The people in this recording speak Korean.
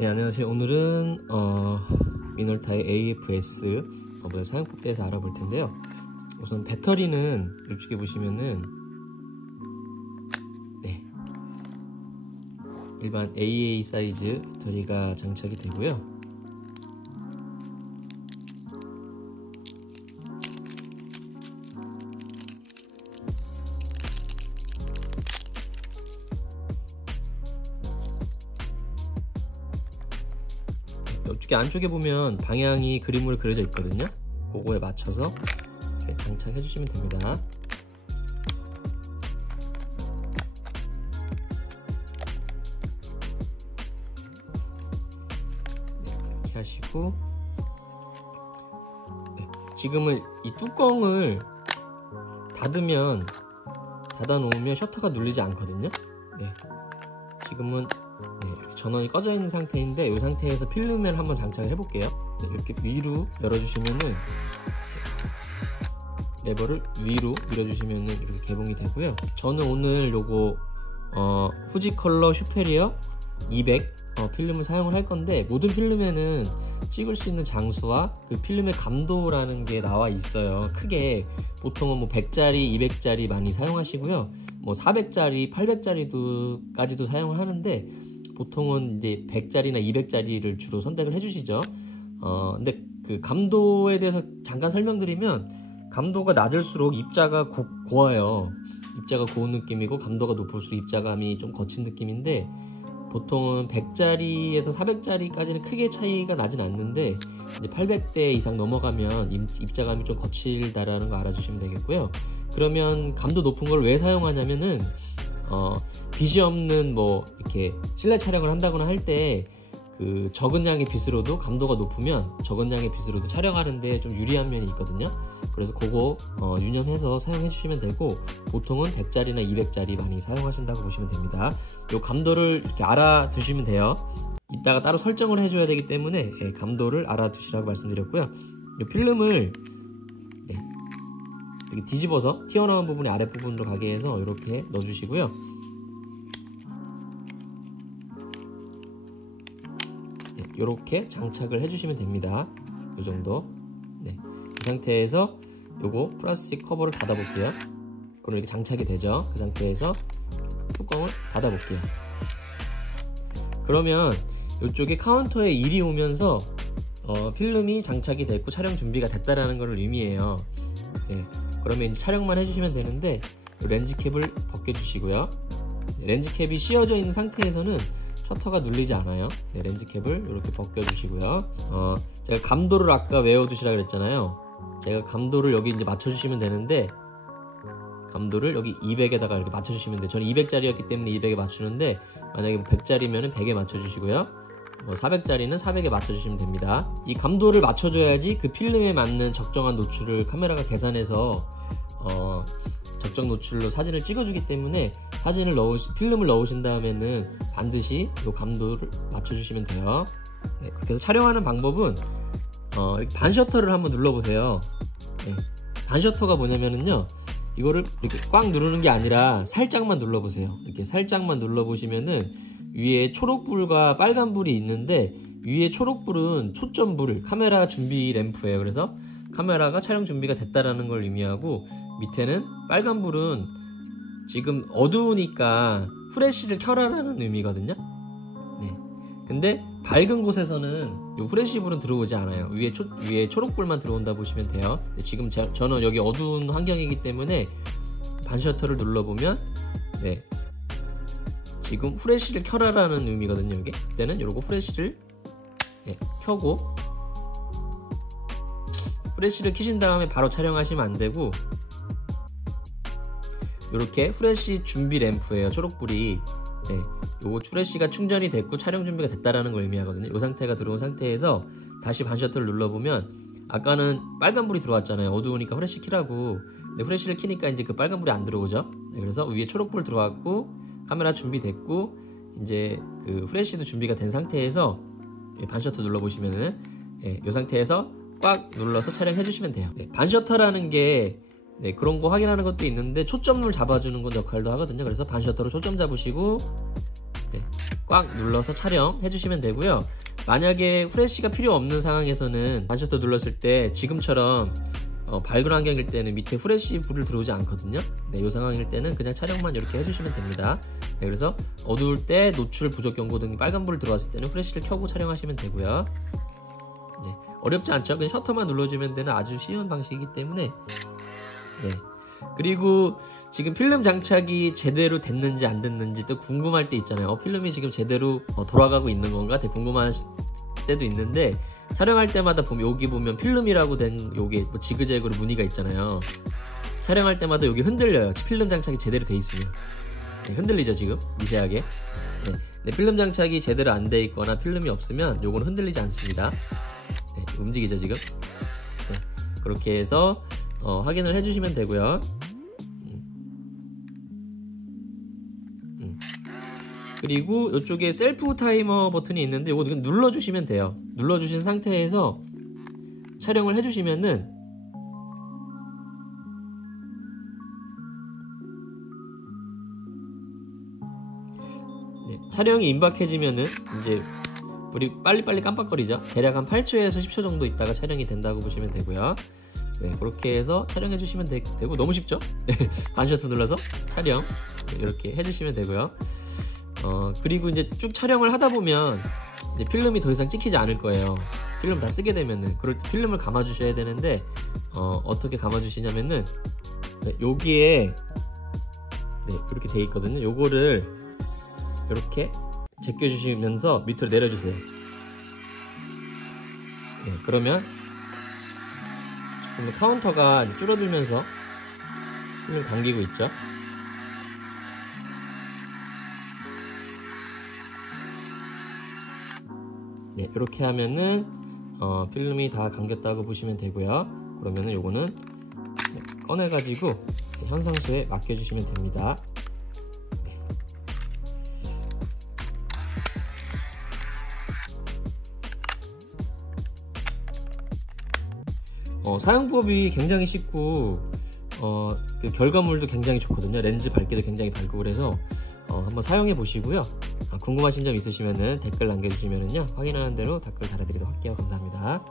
네, 안녕하세요. 오늘은 미놀타의 AFS 사용법에 대해서 알아볼 텐데요. 우선 배터리는 이쪽에 보시면은 일반 AA 사이즈 배터리가 장착이 되고요. 이쪽에 안쪽에 보면 방향이 그림으로 그려져 있거든요. 그거에 맞춰서 이렇게 장착해 주시면 됩니다. 이렇게 하시고, 지금은 이 뚜껑을 닫아 놓으면 셔터가 눌리지 않거든요. 지금은 이렇게 전원이 꺼져 있는 상태인데, 이 상태에서 필름을 한번 장착을 해볼게요. 이렇게 위로 열어주시면은, 레버를 위로 밀어주시면은 이렇게 개봉이 되고요. 저는 오늘 요거 후지컬러 슈페리어 200 필름을 사용을 할 건데, 모든 필름에는 찍을 수 있는 장수와 그 필름의 감도라는 게 나와 있어요. 크게 보통은 뭐 100짜리, 200짜리 많이 사용하시고요. 뭐 400짜리, 800짜리까지도 사용을 하는데, 보통은 이제 100짜리나 200짜리를 주로 선택을 해주시죠. 근데 그 감도에 대해서 잠깐 설명드리면, 감도가 낮을수록 입자가 고와요. 입자가 고운 느낌이고, 감도가 높을수록 입자감이 좀 거친 느낌인데, 보통은 100짜리에서 400짜리까지는 크게 차이가 나진 않는데, 이제 800대 이상 넘어가면 입자감이 좀 거칠다라는 거 알아주시면 되겠고요. 그러면 감도 높은 걸 왜 사용하냐면은, 빛이 없는 뭐 이렇게 실내 촬영을 한다거나 할 때 그 적은 양의 빛으로도, 감도가 높으면 적은 양의 빛으로도 촬영하는데 좀 유리한 면이 있거든요. 그래서 그거 유념해서 사용해 주시면 되고, 보통은 100짜리나 200짜리 많이 사용하신다고 보시면 됩니다. 요 감도를 이렇게 알아두시면 돼요. 이따가 따로 설정을 해줘야 되기 때문에 감도를 알아두시라고 말씀드렸고요. 요 필름을 이렇게 뒤집어서 튀어나온 부분이 아랫부분으로 가게 해서 이렇게 넣어주시고요. 이렇게 장착을 해주시면 됩니다. 이 정도. 이 상태에서 요거 플라스틱 커버를 닫아 볼게요. 그럼 이렇게 장착이 되죠. 그 상태에서 뚜껑을 닫아 볼게요. 그러면 이쪽에 카운터에 일이 오면서 필름이 장착이 됐고 촬영 준비가 됐다라는 것을 의미해요. 그러면 이제 촬영만 해주시면 되는데, 렌즈 캡을 벗겨주시고요. 렌즈 캡이 씌워져 있는 상태에서는 셔터가 눌리지 않아요. 렌즈 캡을 이렇게 벗겨주시고요. 제가 감도를 아까 외워두시라 그랬잖아요. 제가 감도를 여기 이제 맞춰주시면 되는데, 감도를 여기 200에다가 이렇게 맞춰주시면 돼요. 저는 200짜리였기 때문에 200에 맞추는데, 만약에 100짜리면 100에 맞춰주시고요. 400짜리는 400에 맞춰주시면 됩니다. 이 감도를 맞춰줘야지 그 필름에 맞는 적정한 노출을 카메라가 계산해서 적정 노출로 사진을 찍어주기 때문에, 필름을 넣으신 다음에는 반드시 이 감도를 맞춰주시면 돼요. 그래서 촬영하는 방법은 반 셔터를 한번 눌러보세요. 반 셔터가 뭐냐면은요, 이거를 이렇게 꽉 누르는 게 아니라 살짝만 눌러보세요. 이렇게 살짝만 눌러보시면은 위에 초록불과 빨간불이 있는데, 위에 초록불은 초점불, 카메라 준비 램프예요. 그래서 카메라가 촬영 준비가 됐다라는 걸 의미하고, 밑에는 빨간불은 지금 어두우니까 후레쉬를 켜라라는 의미거든요. 근데 밝은 곳에서는 이 후레쉬불은 들어오지 않아요. 위에 초록불만 들어온다 보시면 돼요. 지금 저는 여기 어두운 환경이기 때문에 반 셔터를 눌러보면 지금 후레쉬를 켜라라는 의미거든요. 이게 그때는 이러고 후레쉬를 켜고, 후레쉬를 켜신 다음에 바로 촬영하시면 안 되고, 이렇게 후레쉬 준비 램프예요. 초록불이. 요거 후레쉬가 충전이 됐고 촬영 준비가 됐다라는 걸 의미하거든요. 이 상태가 들어온 상태에서 다시 반 셔터를 눌러보면, 아까는 빨간불이 들어왔잖아요. 어두우니까 후레쉬 키라고. 근데 후레쉬를 키니까 이제 그 빨간불이 안 들어오죠. 그래서 위에 초록불 들어왔고 카메라 준비됐고, 이제 그 후레쉬도 준비가 된 상태에서 반 셔터 눌러보시면은 이 상태에서 꽉 눌러서 촬영해 주시면 돼요. 반 셔터라는 게 그런 거 확인하는 것도 있는데, 초점을 잡아주는 건 역할도 하거든요. 그래서 반 셔터로 초점 잡으시고 꽉 눌러서 촬영해 주시면 되고요. 만약에 후레쉬가 필요 없는 상황에서는 반셔터 눌렀을 때 지금처럼 밝은 환경일 때는 밑에 후레쉬 불을 들어오지 않거든요. 네, 이 상황일 때는 그냥 촬영만 이렇게 해주시면 됩니다. 네, 그래서 어두울 때 노출 부족 경고등이 빨간불 들어왔을 때는 후레쉬를 켜고 촬영하시면 되고요. 네, 어렵지 않죠? 그냥 셔터만 눌러주면 되는 아주 쉬운 방식이기 때문에. 네. 그리고 지금 필름 장착이 제대로 됐는지 안 됐는지 또 궁금할 때 있잖아요. 필름이 지금 제대로 돌아가고 있는 건가 되게 궁금한 때도 있는데, 촬영할 때마다 보면 여기 보면 필름이라고 된 요게 뭐 지그재그로 무늬가 있잖아요. 촬영할 때마다 여기 흔들려요. 필름 장착이 제대로 돼 있으면. 네, 흔들리죠 지금 미세하게. 네. 네, 필름 장착이 제대로 안 돼 있거나 필름이 없으면 요거는 흔들리지 않습니다. 네, 움직이죠 지금. 네, 그렇게 해서 확인을 해주시면 되고요. 그리고 이쪽에 셀프 타이머 버튼이 있는데 이거 눌러주시면 돼요. 눌러주신 상태에서 촬영을 해주시면은 네, 촬영이 임박해지면은 이제 불이 빨리빨리 깜빡거리죠. 대략 한 8초에서 10초 정도 있다가 촬영이 된다고 보시면 되고요. 네, 그렇게 해서 촬영해 주시면 되고, 너무 쉽죠? 반셔터 눌러서 촬영 이렇게 해주시면 되고요. 그리고 이제 쭉 촬영을 하다 보면 이제 필름이 더 이상 찍히지 않을 거예요. 필름 다 쓰게 되면은. 그럴 때 필름을 감아 주셔야 되는데 어떻게 감아 주시냐면은 네, 여기에 네, 이렇게 돼 있거든요. 요거를 이렇게 제껴 주시면서 밑으로 내려주세요. 네, 그러면 카운터가 줄어들면서 필름을 당기고 있죠. 네, 이렇게 하면은 필름이 다 감겼다고 보시면 되고요. 그러면은 요거는 네, 꺼내 가지고 현상소에 맡겨 주시면 됩니다. 사용법이 굉장히 쉽고 그 결과물도 굉장히 좋거든요. 렌즈 밝기도 굉장히 밝고, 그래서 한번 사용해 보시고요. 궁금하신 점 있으시면은 댓글 남겨주시면은요, 확인하는 대로 댓글 달아드리도록 할게요. 감사합니다.